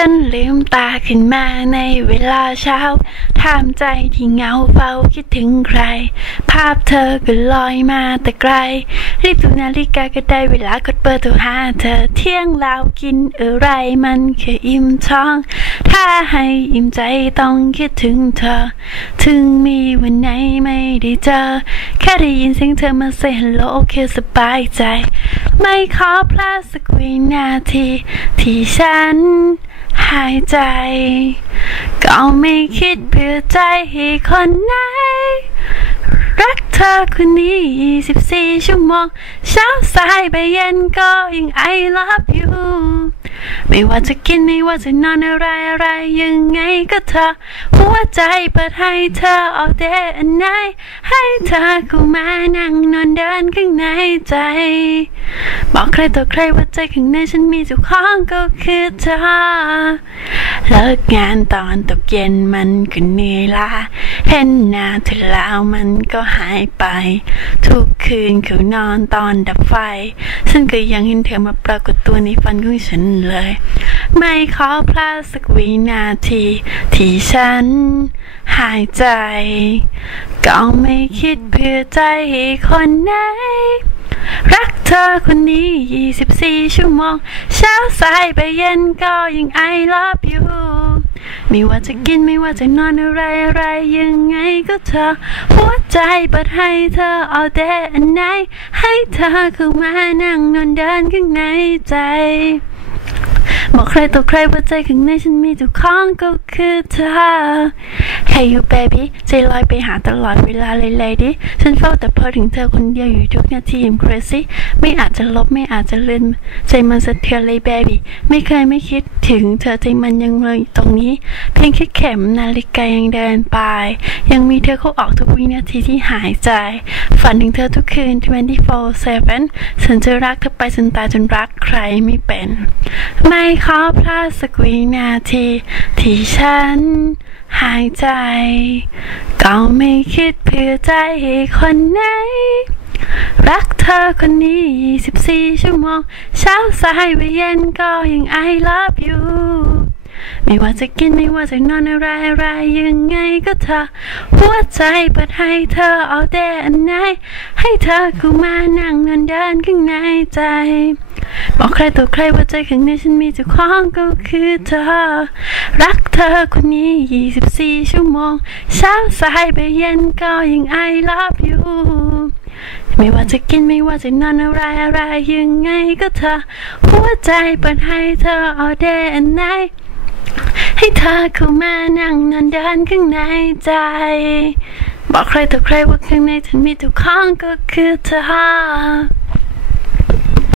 ฉันลืมตาขึ้นมาในเวลาเช้าถามใจที่เงาเฝ้าคิดถึงใคร ภาพเธอก็ลอยมาแต่ไกล รีบดูนาฬิกาก็ได้เวลากดเปิดโทรหาเธอเที่ยงแล้วกินอะไรมันแค่อิ่มท้อง ถ้าให้อิ่มใจต้องคิดถึงเธอ ถึงมีวันไหนไม่ได้เจอ แค่ได้ยินเสียงเธอมาเซฮัลโหลโอเคสบายใจ ไม่ขอพลาดสักวินาทีที่ฉัน หายใจ ก็ไม่คิดเพื่อใจให้คนไหน รักเธอคนนี้ 24 ชั่วโมง เช้าสายไปเย็นก็ยัง I love you ไม่ว่าจะกินไม่ว่าจะนอนอะไรอะไรยังไงก็เธอ หัวใจเปิดให้เธอ all day and night ให้เธอเข้ามานั่งนอนเดินข้างในใจ บอกใครต่อใครว่าใจข้างในฉันมีเจ้าของก็คือเธอเลิกงานตอนตกเย็นมันก็เหนื่อยล้าเห็นหน้าเธอแล้วมันก็หายไป ทุกคืนเขานอนตอนดับไฟ ฉันก็ยังเห็นเธอมาปรากฏตัวในฝันของฉันเลย ไม่ขอพลาดสักวินาที ที่ฉันหายใจ ก็ไม่คิดเพื่อใจคนไหน รักเธอคนนี้ 24 ชั่วโมง เช้าสายไปเย็นก็ยัง I love you ไม่ว่าจะกินไม่ว่าจะนอนอะไรอะไรยังไงก็เธอ หัวใจเปิดให้เธอ all day and night ให้เธอเข้ามานั่งนอนเดินข้างในใจ บอกใครต่อใครว่าใจข้างในฉันมีเจ้าของก็คือเธอ Hey you baby ใจลอยไปหาตลอดเวลาเลย lady ฉันเฝ้าแต่พอถึงเธอคนเดียวอยู่ทุกนาที I'm crazy ไม่อาจจะลบไม่อาจจะลืมใจมันสะเทือนเลย baby ไม่เคยไม่คิดถึงเธอใจมันยังเลยอยู่ตรงนี้ เพียงแค่เข็มนาฬิกายังเดินไป ยังมีเธอเข้าออกทุกวินาทีที่หายใจ ฝันถึงเธอทุกคืน 24/7 ฉันจะรักเธอไปจนตายจนรักใครไม่เป็น ไม่ขอพลาดสักวินาที ที่ฉันหายใจ ก็ไม่คิดเพื่อใจให้คนไหน รักเธอคนนี้ 24 ชั่วโมง เช้าสายไปเย็นก็ยัง I love you ไม่ว่าจะกินไม่ว่าจะนอนอะไรอะไรยังไงก็เธอ หัวใจเปิดให้เธอ all day and night ให้เธอเข้ามานั่งนอนเดินข้างในใจบอกใครต่อใครว่าใจข้างในฉันมีเจ้าของก็คือเธอ รักเธอคนนี้ 24 ชั่วโมง เช้าสายไปเย็นก็ยัง I love you ไม่ว่าจะกินไม่ว่าจะนอนอะไรอะไรยังไงก็เธอ หัวใจเปิดให้เธอ all day and night ให้เธอเข้ามานั่งนอนเดินข้างในใจ บอกใครต่อใครว่าข้างในฉันมีทุกข้องก็คือเธอ